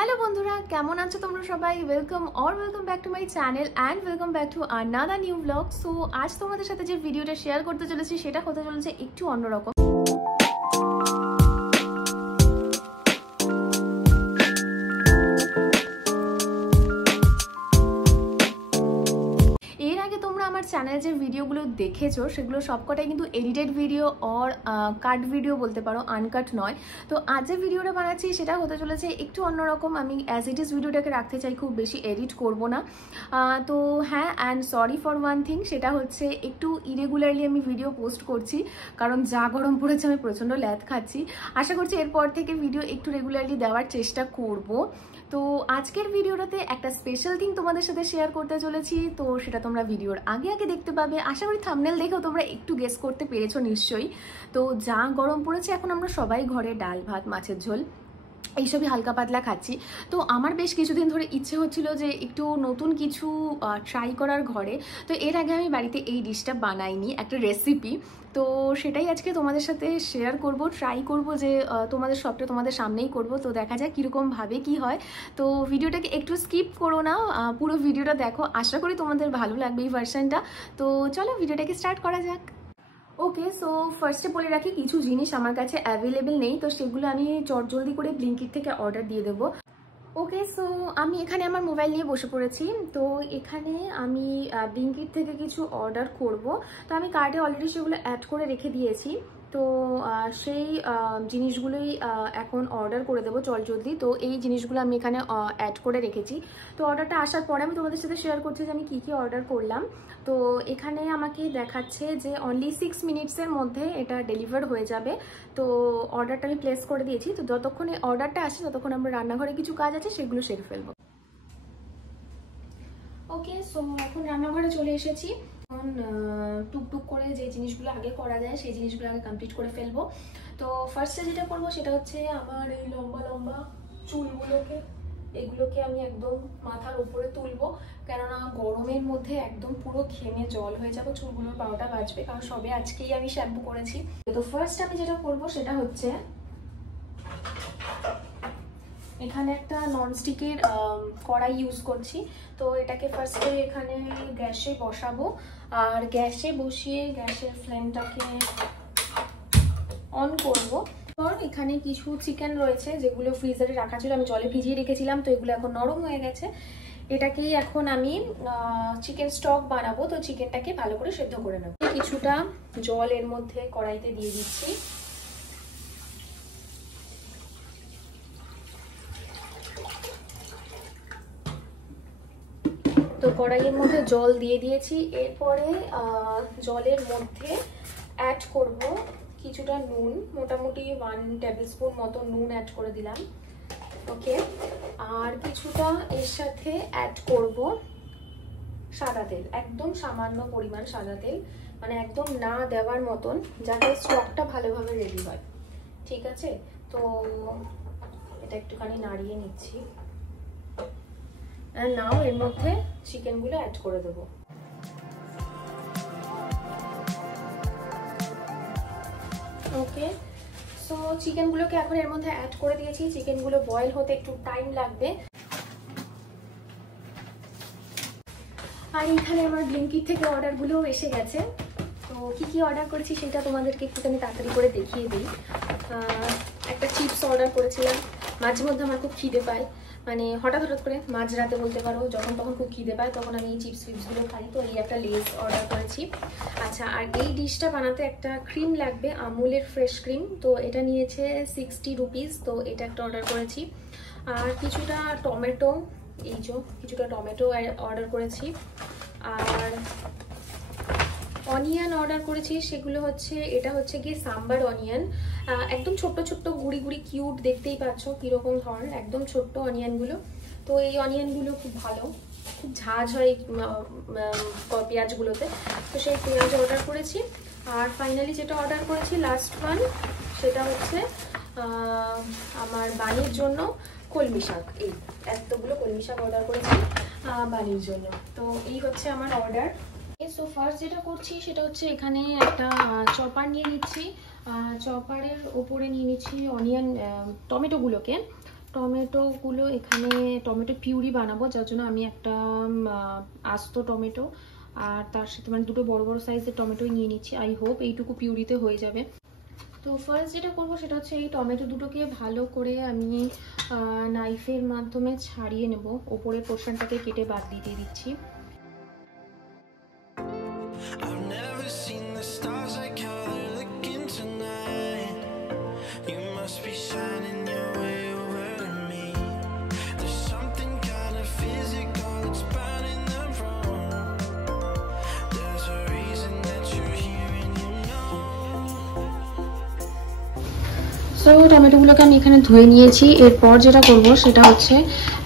Hello বন্ধুরা, কেমন আছো তোমরা সবাই? Welcome back to my channel and welcome back to another new blog. So আজ তোমাদের সাথে যে ভিডিওটা শেয়ার করতে চলেছি সেটা হতে চলেছে একটু অন্যরকম। এর আগে তোমরা আমার চ্যানেলে যে ভিডিওগুলো দেখেছো সেগুলো সবকটাই কিন্তু edited video or cut video বলতে পারো, আনকাট নয়। তো আজ যে ভিডিওটা বানাচ্ছি সেটা হতে চলেছে একটু অন্যরকম। আমি অ্যাজ ইট ইজ ভিডিওটাকে রাখতে চাই, খুব বেশি এডিট করব না। তো হ্যাঁ, and sorry for one thing, সেটা হচ্ছে একটু ইরেগুলারলি আমি ভিডিও পোস্ট করছি, কারণ যা গরম পড়েছে আমি প্রচণ্ড ল্যাদ খাচ্ছি। আশা করছি এরপর থেকে ভিডিও একটু রেগুলারলি দেওয়ার চেষ্টা করব। তো আজকের ভিডিওটাতে একটা স্পেশাল থিং তোমাদের সাথে শেয়ার করতে চলেছি, তো সেটা তোমরা ভিডিওর আগে দেখতে পাবে। আশা করি থাম্বনেল দেখেও তোমরা একটু গেস করতে পেরেছো নিশ্চয়ই। তো যা গরম পড়েছে এখন আমরা সবাই ঘরে ডাল ভাত মাছের ঝোল এইসবই হালকা পাতলা খাচ্ছি। তো আমার বেশ কিছুদিন ধরে ইচ্ছে হচ্ছিল যে একটু নতুন কিছু ট্রাই করার ঘরে। তো এর আগে আমি বাড়িতে এই ডিশটা বানাইনি, একটা রেসিপি। তো সেটাই আজকে তোমাদের সাথে শেয়ার করব, ট্রাই করব যে তোমাদের সবটা তোমাদের সামনেই করব। তো দেখা যাক কীরকমভাবে কি হয়। তো ভিডিওটাকে একটু স্কিপ করো না, পুরো ভিডিওটা দেখো, আশা করি তোমাদের ভালো লাগবে এই ভার্সনটা। তো চলো ভিডিওটাকে স্টার্ট করা যাক। ওকে, সো ফার্স্টে বলে রাখি কিছু জিনিস আমার কাছে অ্যাভেলেবেল নেই, তো সেগুলো আমি চটজলদি করে ব্লিঙ্কিট থেকে অর্ডার দিয়ে দেবো। ওকে, সো আমি এখানে আমার মোবাইল নিয়ে বসে পড়েছি। তো এখানে আমি ব্লিঙ্কিট থেকে কিছু অর্ডার করব। তো আমি কার্টে অলরেডি সেগুলো অ্যাড করে রেখে দিয়েছি। তো সেই জিনিসগুলোই এখন অর্ডার করে দেবো চটজলদি। তো এই জিনিসগুলো আমি এখানে অ্যাড করে রেখেছি। তো অর্ডারটা আসার পরে আমি তোমাদের সাথে শেয়ার করছি যে আমি কী কী অর্ডার করলাম। তো এখানে আমাকে দেখাচ্ছে যে অনলি 6 মিনিটসের মধ্যে এটা ডেলিভার হয়ে যাবে। তো অর্ডারটা আমি প্লেস করে দিয়েছি। তো যতক্ষণে অর্ডারটা আসে ততক্ষণ আমরা রান্নাঘরে কিছু কাজ আছে সেগুলো সেরে ফেলবো। ওকে, সো এখন রান্নাঘরে চলে এসেছি। এখন টুকটুক করে যে জিনিসগুলো আগে করা যায় সেই জিনিসগুলো আগে কমপ্লিট করে ফেলবো। তো ফার্স্টে যেটা করবো সেটা হচ্ছে আমার এই লম্বা লম্বা এগুলোকে আমি একদম মাথার উপরে তুলবো, কেননা গরমের মধ্যে একদম পুরো ঘেমে জল হয়ে যাবো, চুলগুলোর 12টা বাজবে, কারণ সবে আজকেই আমি শ্যাম্পু করেছি। তো ফার্স্ট আমি যেটা করবো সেটা হচ্ছে এখানে একটা ননস্টিকের কড়াই ইউজ করছি। তো এটাকে ফার্স্টে এখানে গ্যাসে বসাবো, আর গ্যাসে বসিয়ে গ্যাসের ফ্লেমটাকে অন করব। এখানে কিছু চিকেন রয়েছে যেগুলো ফ্রিজারে রাখা ছিল, আমি জলে ভিজিয়ে রেখেছিলাম। তো এগুলো এখন নরম হয়ে গেছে। এটাকেই এখন আমি চিকেন স্টক বানাবো। তো চিকেনটাকে ভালো করে সেদ্ধ করে নেব। কিছুটা জল এর মধ্যে কড়াইতে দিয়ে দিচ্ছি। তো কড়াইয়ের মধ্যে জল দিয়ে দিয়েছি। এরপরে জলের মধ্যে অ্যাড করব কিছুটা নুন, মোটামুটি 1 টেবিল স্পুন মতো নুন অ্যাড করে দিলাম। ওকে, আর কিছুটা এর সাথে অ্যাড করব সাদা তেল, একদম সামান্য পরিমাণ সাদা তেল, মানে একদম না দেওয়ার মতন, যাতে স্টকটা ভালোভাবে রেডি হয়। ঠিক আছে, তো এটা একটুখানি নাড়িয়ে নিচ্ছি। নাও এর মধ্যে চিকেনগুলো অ্যাড করে দেবো। ওকে, সো চিকেনগুলোকে এখন এর মধ্যে অ্যাড করে দিয়েছি। চিকেনগুলো বয়েল হতে একটু টাইম লাগবে। আর এখানে আমার ব্লিঙ্কিট থেকে অর্ডারগুলো এসে গেছে। তো কি কি অর্ডার করেছি সেটা তোমাদেরকে একটুখানি তাড়াতাড়ি করে দেখিয়ে দিই। একটা চিপস অর্ডার করেছিলাম। মাঝে মধ্যে আমার খুব খিদে পায়, মানে হঠাৎ করে মাঝরাতে বলতে পারো, যখন তখন খুব খিদে পায় তখন আমি এই চিপস ফিপসগুলো খাই। তো এই একটা লেস অর্ডার করেছি। আচ্ছা, আর এই ডিশটা বানাতে একটা ক্রিম লাগবে, আমুলের ফ্রেশ ক্রিম। তো এটা নিয়েছে 60 রুপিস। তো এটা একটা অর্ডার করেছি। আর কিছুটা টমেটো, এই যে কিছুটা টমেটো অর্ডার করেছি। আর অনিয়ন অর্ডার করেছি, সেগুলো হচ্ছে, এটা হচ্ছে গিয়ে সাম্বার অনিয়ন, একদম ছোট্ট ছোট্ট গুড়ি গুড়ি কিউট, দেখতেই পাচ্ছ কিরকম ধরনের, একদম ছোট্ট অনিয়নগুলো। তো এই অনিয়নগুলো খুব ভালো, খুব ঝাঁঝ হয় পেঁয়াজগুলোতে। তো সেই পেঁয়াজ অর্ডার করেছি। আর ফাইনালি যেটা অর্ডার করেছি লাস্ট ওয়ান, সেটা হচ্ছে আমার বানির জন্য কলমি শাক। এই এতগুলো কলমি শাক অর্ডার করেছি বানির জন্য। তো এই হচ্ছে আমার অর্ডার। সো ফার্স্ট যেটা করছি সেটা হচ্ছে এখানে একটা চপার নিয়ে নিচ্ছি। চপারের ওপরে নিয়ে নিচ্ছি অনিয়ন টমেটোগুলোকে। টমেটোগুলো এখানে টমেটো পিউরি বানাবো, যার জন্য আমি একটা আস্ত টমেটো আর তার সাথে মানে দুটো বড় বড় সাইজের টমেটোই নিয়ে নিচ্ছি। আই হোপ এইটুকু পিউরিতে হয়ে যাবে। তো ফার্স্ট যেটা করবো সেটা হচ্ছে এই টমেটো দুটোকে ভালো করে আমি নাইফের মাধ্যমে ছাড়িয়ে নেব, ওপরের পোর্শনটাকে কেটে বাদ দিয়ে দিচ্ছি। তো টমেটোগুলোকে আমি এখানে ধুয়ে নিয়েছি। এরপর যেটা করব সেটা হচ্ছে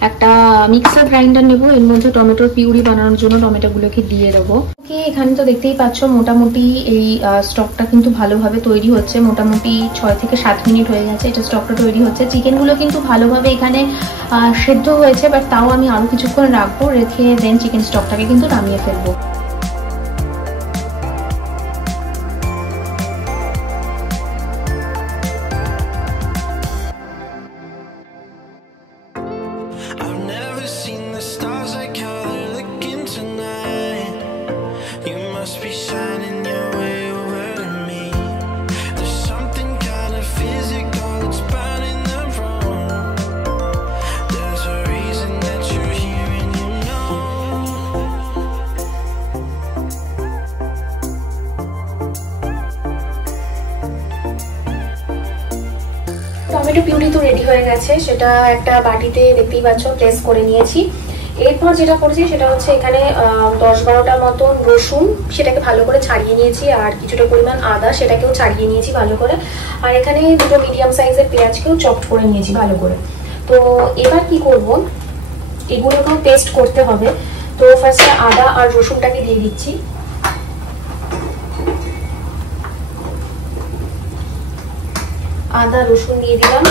একটা মিক্সার গ্রাইন্ডার নেব, এর মধ্যে টমেটোর পিউরি বানানোর জন্য টমেটোগুলোকে দিয়ে দেবো। ওকে, এখানে তো দেখতেই পাচ্ছ মোটামুটি এই স্টকটা কিন্তু ভালোভাবে তৈরি হচ্ছে। মোটামুটি 6 থেকে 7 মিনিট হয়ে গেছে এটা স্টকটা তৈরি হচ্ছে। চিকেনগুলো কিন্তু ভালোভাবে এখানে সেদ্ধ হয়েছে, বাট তাও আমি আরও কিছুক্ষণ রাখবো, রেখে দেন চিকেন স্টকটাকে কিন্তু নামিয়ে ফেলবো। টমেটো পিউরি তো রেডি হয়ে গেছে, সেটা একটা বাটিতে দেখতেই পাচ্ছ প্রেস করে নিয়েছি। এরপর যেটা করছি সেটা হচ্ছে এখানে 10-12টা মতন রসুন, সেটাকে ভালো করে ছাড়িয়ে নিয়েছি, আর কিছুটা পরিমাণ আদা সেটাকেও ছাড়িয়ে নিয়েছি ভালো করে, আর এখানে দুটো মিডিয়াম সাইজের পেঁয়াজকেও চপড করে নিয়েছি ভালো করে। তো এবার কি করব, এগুলোকেও পেস্ট করতে হবে। তো ফার্স্টে আদা আর রসুনটাকে দিয়ে দিচ্ছি। আদা রসুন দিয়ে দিলাম,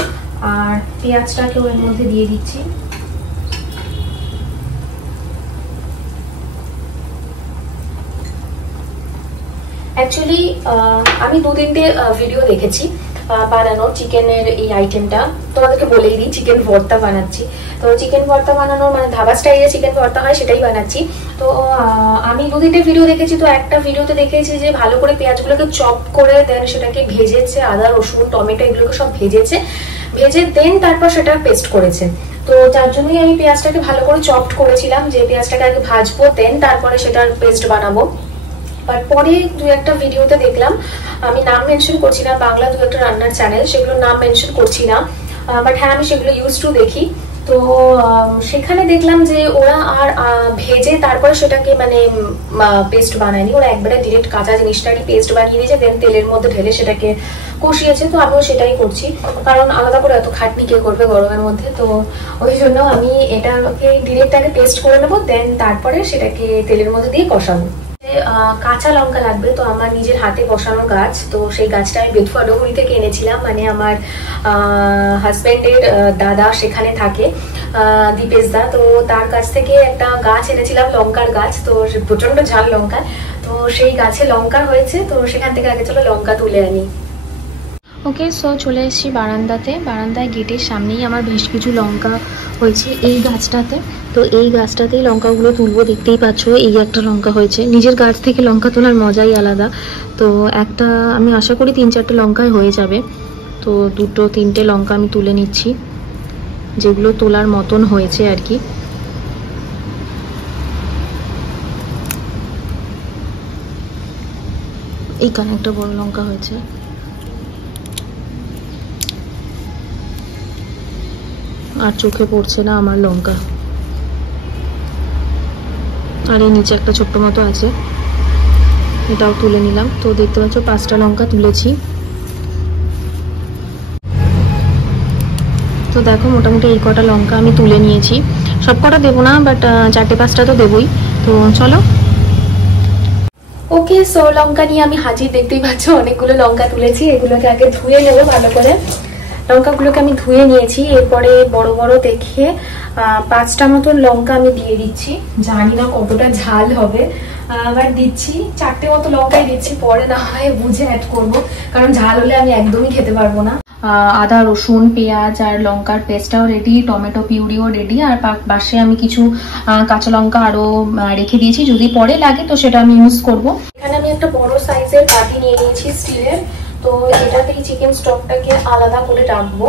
আর পেঁয়াজটাকেও এর মধ্যে দিয়ে দিচ্ছি। অ্যাকচুয়ালি আমি 2-3টে ভিডিও দেখেছি বানানো চিকেনের এই আইটেমটা, তোমাদেরকে বলেই দিই চিকেন ভর্তা বানাচ্ছি। তো চিকেন ভর্তা বানানোর মানে ধাবা স্টাইলে চিকেন ভর্তা হয় সেটাই বানাচ্ছি। তো আমি 2-3টে ভিডিও দেখেছি। তো একটা ভিডিওতে দেখেছি যে ভালো করে পেঁয়াজগুলোকে চপ করে দেন সেটাকে ভেজেছে, আদা রসুন টমেটো এগুলোকে সব ভেজেছে, ভেজে দেন তারপর সেটা পেস্ট করেছে। তো যার জন্যই আমি পেঁয়াজটাকে ভালো করে চপড করেছিলাম, যে পেঁয়াজটাকে আগে ভাজবো দেন তারপরে সেটার পেস্ট বানাবো। বাট পরে 2-একটা ভিডিওতে দেখলাম, আমি নাম মেনশন করছি না, বাংলা 2-একটা রান্নার চ্যানেল, সেগুলো নাম মেনশন করছি না, বাট হ্যাঁ আমি সেগুলো ইউজ টু দেখি। তো সেখানে দেখলাম যে ওরা আর ভেজে তারপরে সেটাকে মানে পেস্ট বানায়নি, ওরা একবারে ডিরেক্ট কাঁচা জিনিসটারই পেস্ট বানিয়ে দিয়েছে, দেন তেলের মধ্যে ঢেলে সেটাকে কষিয়েছে। তো আমিও সেটাই করছি, কারণ আলাদা করে এত খাটনি কে করবে গরমের মধ্যে। তো ওই জন্য আমি এটাকে ডিরেক্ট আগে পেস্ট করে নেবো, দেন তারপরে সেটাকে তেলের মধ্যে দিয়ে কষাবো। কাঁচা লঙ্কা লাগবে, তো আমার নিজের হাতে বসানো গাছ, তো সেই গাছটা আমি বেথুয়া ডোগরি থেকে এনেছিলাম, মানে আমার হাজব্যান্ডের দাদা সেখানে থাকে, দীপেশ দা, তো তার কাছ থেকে একটা গাছ এনেছিলাম লঙ্কার গাছ। তো প্রচন্ড ঝাল লঙ্কা, তো সেই গাছে লঙ্কা হয়েছে, তো সেখান থেকে আগে চলো লঙ্কা তুলে আনি। ওকে, সো চলে এসেছি বারান্দাতে। বারান্দায় গেটের সামনেই আমার বেশ কিছু লঙ্কা হয়েছে এই গাছটাতে। তো এই গাছটাতেই লঙ্কাগুলো তুলবো, দেখতেই পাচ্ছ এই একটা লঙ্কা হয়েছে। নিজের গাছ থেকে লঙ্কা তোলার মজাই আলাদা। তো একটা আমি আশা করি 3-4টে লঙ্কায় হয়ে যাবে। তো 2-3টে লঙ্কা আমি তুলে নিচ্ছি, যেগুলো তোলার মতন হয়েছে আর কি। এইখানে একটা বড় লঙ্কা হয়েছে, আর চোখে পড়ছে না আমার লঙ্কা। আর এই নিচে একটা ছোট্ট মতো আছে, এটাও তুলে নিলাম। তো দেখতে পাচ্ছ 5টা লঙ্কা তুলেছি। তো দেখো মোটামুটি এই কটা লঙ্কা আমি তুলে নিয়েছি। সব কটা দেবো না, বাট 4-5টা তো দেবই। তো চলো। ওকে, সো লঙ্কা নিয়ে আমি হাজির, দেখতেই পাচ্ছ অনেকগুলো লঙ্কা তুলেছি। এগুলোকে আগে ধুয়ে নেবো ভালো করে। লঙ্কাগুলোকে আমি ধুয়ে নিয়েছি। এরপরে বড় বড় দেখে 5টা মতন লঙ্কা আমি দিয়ে দিচ্ছি। জানি না কতটা ঝাল হবে, আবার দিচ্ছি 4টে মতো লঙ্কাই দিচ্ছি, পরে না হয় বুঝে অ্যাড করবো, কারণ ঝাল হলে আমি একদমই খেতে পারবো না। আদা রসুন পেঁয়াজ আর লঙ্কার পেস্টটাও রেডি, টমেটো পিউরিও রেডি, আর পাশে আমি কিছু কাঁচা লঙ্কা আরও রেখে দিয়েছি, যদি পরে লাগে তো সেটা আমি ইউজ করব। এখানে আমি একটা বড় সাইজের বাটি নিয়ে নিয়েছি স্টিলের, তো এটাতেই চিকেন স্টকটাকে আলাদা করে রাখবো।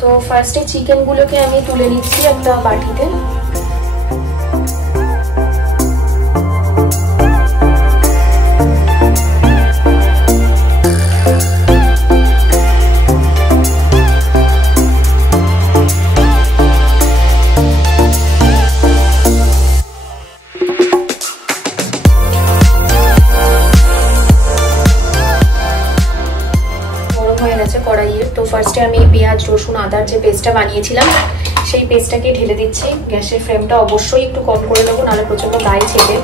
তো ফার্স্টে চিকেনগুলোকে আমি তুলে নিচ্ছি একটা বাটিতে। কড়াইয়ে তো ফার্স্টে আমি পেঁয়াজ রসুন আদার যে পেস্টটা বানিয়েছিলাম সেই পেস্টটাকে ঢেলে দিচ্ছি। গ্যাসের ফ্লেমটা অবশ্যই একটু কম করে নেবো, নাহলে প্রচন্ড গায়ে ছেড়ে।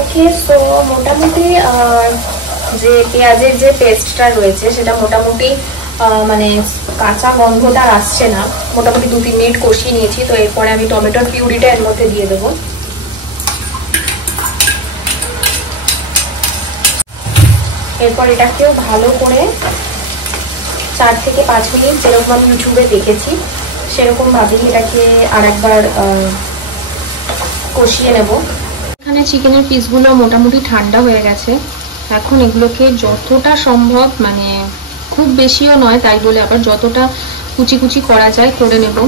ওকে, তো মোটামুটি যে পেঁয়াজের যে পেস্টটা রয়েছে সেটা মোটামুটি মানে কাঁচা গন্ধটা আসছে না, মোটামুটি 2-3 মিনিট কষিয়ে নিয়েছি। তো এরপরে আমি টমেটোর পিউরিটা এর মধ্যে দিয়ে দেবো। এরপর এটাকেও ভালো করে 4 থেকে 5 মিনিট যেরকম আমি ইউটিউবে দেখেছি সেরকমভাবেই এটাকে আর একবার কষিয়ে নেব। এখানে চিকেনের পিসগুলো মোটামুটি ঠান্ডা হয়ে গেছে। এখন এগুলোকে যতটা সম্ভব, মানে খুব বেশিও নয় তাই বলে আবার যতটা কুচি কুচি করা যায় করে নেব।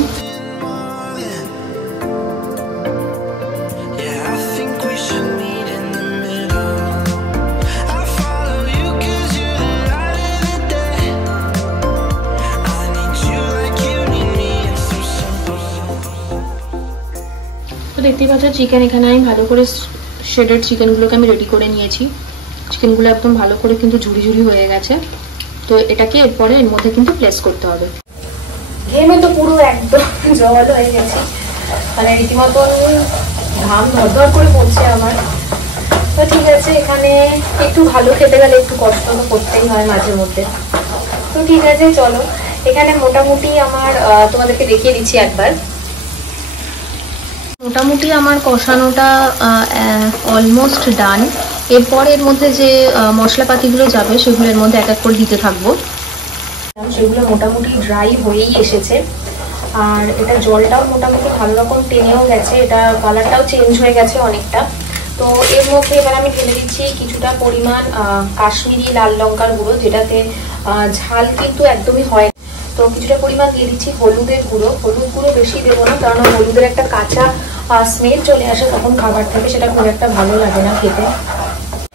দেখতে পাচ্ছ চিকেন এখানে আমি ভালো করে শেডেড চিকেনগুলোকে আমি রেডি করে নিয়েছি। চিকেনগুলো একদম ভালো করে কিন্তু ঝুড়ি ঝুড়ি হয়ে গেছে। তো এটাকে এরপরে এর মধ্যে কিন্তু প্লেস করতে হবে। ঘেমে তো পুরো একদম জল হয়ে গেছে, মানে রীতিমতন ঘাম ধরধর করে পড়ছে আমার। তো ঠিক আছে, এখানে একটু ভালো খেতে গেলে একটু কষ্ট তো করতেই হয় মাঝে মধ্যে। তো ঠিক আছে, চলো এখানে মোটামুটি আমার তোমাদেরকে দেখিয়ে দিচ্ছি একবার। মোটামুটি আমার কষানোটা অলমোস্ট ডান। এরপর এর মধ্যে যে মশলাপাতিগুলো যাবে সেগুলো এর মধ্যে এক এক করে দিতে থাকবো। সেগুলো মোটামুটি ড্রাই হয়েই এসেছে, আর এটা জলটাও মোটামুটি ভালো রকম টেনেও গেছে, এটা কালারটাও চেঞ্জ হয়ে গেছে অনেকটা। তো এর মধ্যে এবার আমি ঢেলে দিচ্ছি কিছুটা পরিমাণ কাশ্মীরি লাল লঙ্কার গুঁড়ো, যেটাতে ঝাল কিন্তু একদমই হয়। তো কিছুটা পরিমাণ দিয়ে দিচ্ছি হলুদের গুঁড়ো। হলুদ গুঁড়ো বেশি দেবো না, কারণ হলুদের একটা কাঁচা স্মেল চলে আসে তখন খাবার থেকে, সেটা খুব একটা ভালো লাগে না খেতে।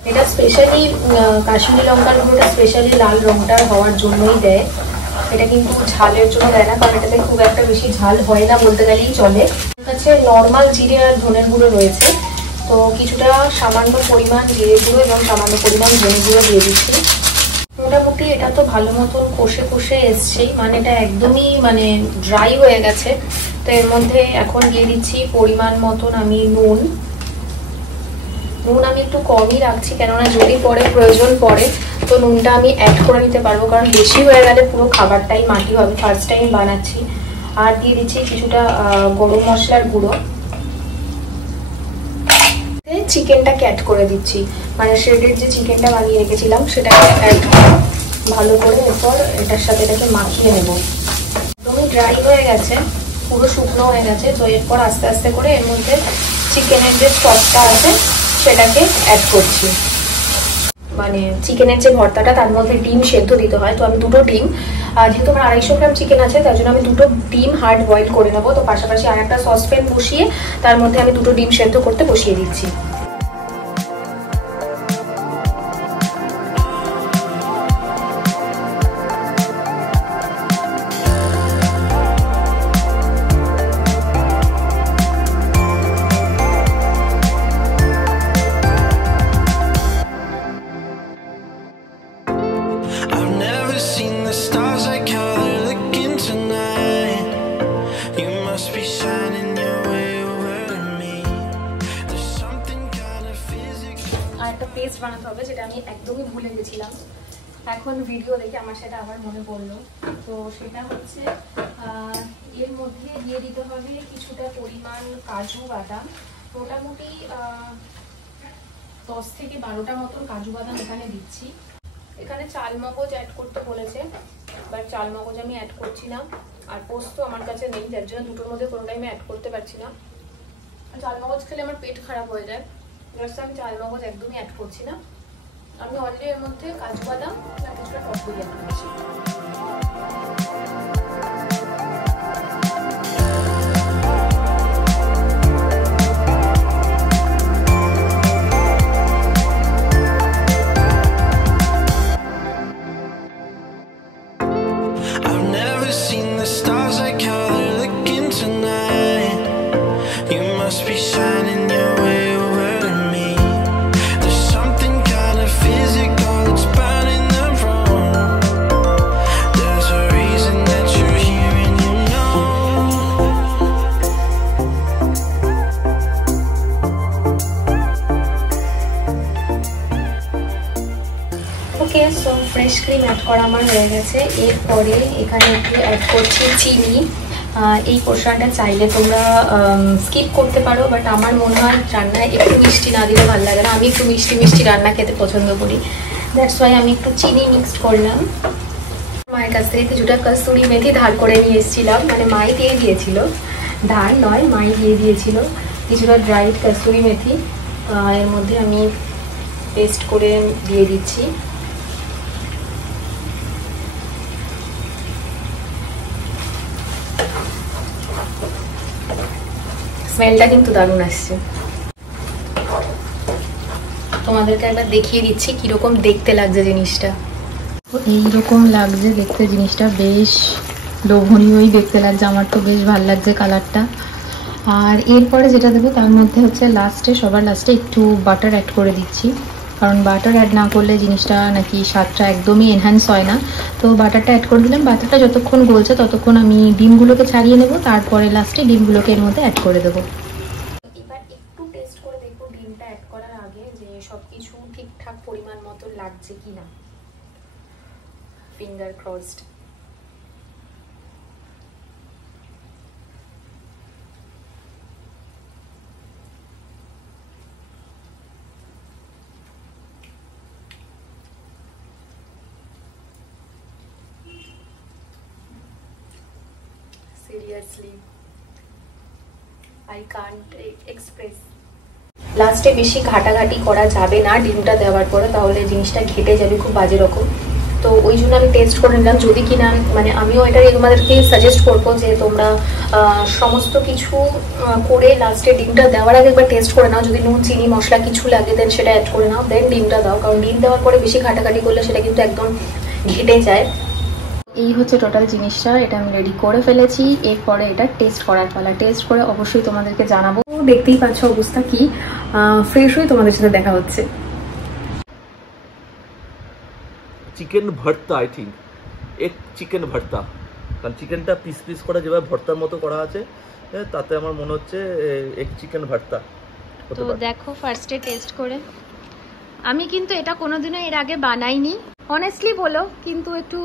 এটা স্পেশালি কাশ্মীরি লঙ্কার গুঁড়োটা স্পেশালি লাল রঙটা হওয়ার জন্যই দেয়, এটা কিন্তু ঝালের জন্য দেয় না, কারণ এটাতে খুব একটা বেশি ঝাল হয় না বলতে গেলেই চলে। আমার কাছে নর্মাল জিরে আর ধনের গুঁড়ো রয়েছে, তো কিছুটা সামান্য পরিমাণ জিরে গুঁড়ো এবং সামান্য পরিমাণ ধনে গুঁড়ো দিয়ে দিচ্ছি। মোটামুটি এটা তো ভালো মতন কষে কষে এসছেই, মানে এটা একদমই মানে ড্রাই হয়ে গেছে। তো এর মধ্যে এখন দিয়ে দিচ্ছি পরিমাণ মতন আমি নুন। আমি একটু কমই রাখছি, কেননা যদি পরে প্রয়োজন পড়ে তো নুনটা আমি অ্যাড করে নিতে পারবো, কারণ বেশি হয়ে গেলে পুরো খাবারটাই মাটি হবে, ফার্স্ট টাইম বানাচ্ছি। আর দিয়ে দিচ্ছি কিছুটা গরম মশলার গুঁড়ো। চিকেনটাকে অ্যাড করে দিচ্ছি, মানে শেডের যে চিকেনটা বানিয়ে রেখেছিলাম সেটাকে অ্যাড ভালো করে এরপর এটার সাথে এটাকে মাখিয়ে নেব। একদমই ড্রাই হয়ে গেছে, পুরো শুকনো হয়ে গেছে। তো এরপর আস্তে আস্তে করে এর মধ্যে চিকেনের যে স্টকটা আছে সেটাকে অ্যাড করছি। মানে চিকেনের যে ভর্তাটা তার মধ্যে ডিম সেদ্ধ দিতে হয়, তো আমি 2টো ডিম, যেহেতু আমার 250 গ্রাম চিকেন আছে তার জন্য আমি 2টো ডিম হার্ড বয়েল করে নেবো। তো পাশাপাশি আর একটা সসপ্যান বসিয়ে তার মধ্যে আমি 2টো ডিম সেদ্ধ করতে বসিয়ে দিচ্ছি। I've never seen the stars like how they're looking paste বানাতে হবে, যেটা আমি একদমই ভুলে গেছিলাম। এখন ভিডিও দেখে আমার সেটা আবার মনে পড়লো। তো সেটা হচ্ছে এর মধ্যে দিয়ে দিতে হবে কিছুটা পরিমাণ কাজু বাদাম, মোটামুটি 10 থেকে 12টা মতন কাজু বাদাম এখানে দিচ্ছি। এখানে চাল মগজ অ্যাড করতে বলেছে, বাট চাল মগজ আমি অ্যাড করছি না। আর পোস্ত আমার কাছে নেই, যার জন্য দুটোর মধ্যে কোনোটাই আমি অ্যাড করতে পারছি না। চাল মগজ খেলে আমার পেট খারাপ হয়ে যায়, আমি চাল মগজ একদমই অ্যাড করছি না। আমি অলরেডি এর মধ্যে কাজু বাদাম আর কিছুটা টক দই অ্যাড করছি। ওকে, সো ফ্রেশ ক্রিম অ্যাড করা আমার হয়ে গেছে। এরপরে এখানে একটু অ্যাড করছি চিনি। এই পোর্শনটা চাইলে তোমরা স্কিপ করতে পারো, বাট আমার মনে হয় রান্নায় একটু মিষ্টি না দিলে ভালো লাগে না। আমি একটু মিষ্টি মিষ্টি রান্না খেতে পছন্দ করি, দ্যাটস ওয়াই আমি একটু চিনি মিক্সড করলাম। মায়ের কাছ থেকে কিছুটা কসুরি মেথি ধার করে নিয়ে এসেছিলাম, মানে মাই দিয়ে দিয়েছিল, ধার নয় মাই দিয়ে দিয়েছিল কিছুটা ড্রাইড কসুরি মেথি। এর মধ্যে আমি পেস্ট করে দিয়ে দিচ্ছি। স্মেলটা কিন্তু দারুণ আসছে। তোমাদেরকে একবার দেখিয়ে দিচ্ছি কিরকম দেখতে লাগছে জিনিসটা। এইরকম লাগছে দেখতে জিনিসটা, বেশ লোভনীয়ই দেখতে লাগছে, আমার তো বেশ ভালো লাগছে কালারটা। আর এরপরে যেটা দেবো তার মধ্যে হচ্ছে সবার লাস্টে একটু বাটার অ্যাড করে দিচ্ছি, কারণ বাটার অ্যাড না করলে জিনিসটা নাকি স্বাদটা একদমই এনহ্যান্স হয় না। তো বাটারটা অ্যাড করে দিলাম। বাটারটা যতক্ষণ গলছে ততক্ষণ আমি ডিমগুলোকে ছাড়িয়ে নেব, তারপরে লাস্টে ডিমগুলোকে এর মধ্যে অ্যাড করে দেবো। এবার একটু টেস্ট করে দেখবো ডিমটা অ্যাড করার আগে যে সব কিছু ঠিকঠাক পরিমাণ মতো লাগছে কিনা। Finger crossed. Seriously, I can't express. লাস্টে বেশি ঘাটাঘাটি করা যাবে না ডিমটা দেওয়ার পরে, তাহলে জিনিসটা ঘেটে যাবে খুব বাজে রকম। তো ওই জন্য আমি টেস্ট করে নিলাম, যদি কিনা মানে আমিও এটা তোমাদেরকে সাজেস্ট করবো যে তোমরা সমস্ত কিছু করে লাস্টে ডিমটা দেওয়ার আগে একবার টেস্ট করে নাও। যদি নুন চিনি মশলা কিছু লাগে দেন সেটা অ্যাড করে নাও, দেন ডিমটা দাও, কারণ ডিম দেওয়ার পরে বেশি ঘাটাঘাটি করলে সেটা কিন্তু একদম ঘেটে যায়। এই হচ্ছে টোটাল জিনিসটা, এটা আমি রেডি করে ফেলেছি। এরপরে এটা টেস্ট করার পালা। টেস্ট করে অবশ্যই তোমাদেরকে জানাবো। দেখতেই পাচ্ছ অবস্থা কি, ফ্রেশ হয়ে তোমাদের সাথে দেখা হচ্ছে। চিকেন ভর্তা, আই থিঙ্ক এক চিকেন ভর্তা, কারণ চিকেনটা পিস পিস করা যেভাবে ভর্তার মতো করা আছে, তাতে আমার মনে হচ্ছে এক চিকেন ভর্তা। তো দেখো ফার্স্টে টেস্ট করে, আমি কিন্তু এটা কোনোদিনও এর আগে বানাইনি। অনেস্টলি বলো, কিন্তু একটু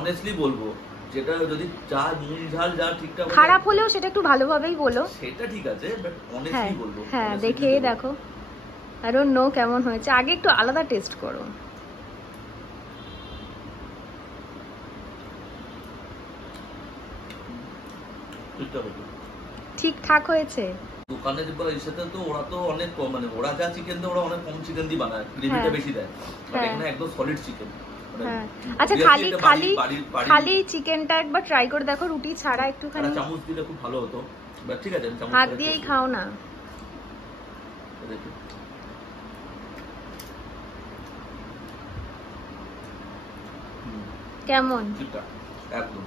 অনেস্টলি বলবো, যেটা যদি যা নুন ঝাল যা ঠিকঠাক খারাপ হলেও সেটা একটু ভালোভাবেই বলো, সেটা ঠিক আছে, বাট অনেস্টলি বলবো। হ্যাঁ দেখে দেখো, আই ডোন্ট নো কেমন হয়েছে, আগে একটু আলাদা টেস্ট করো। ঠিকঠাক হয়েছে। দোকানের সাথে তো ওরা তো অনেক কম, মানে ওরা যা চিকেন দেয় ওরা অনেক কম চিকেন দিয়ে বানায়, গ্রেভিটা বেশি দেয়, বাট এখানে একদম সলিড চিকেন। আচ্ছা, খালি চিকেনটা একবার ট্রাই করে দেখো, রুটি ছাড়া একটুখানি। চামচ দিলে খুব ভালো হতো, বাট ঠিক আছে হাত দিয়েই খাও না। কেমন? একদম।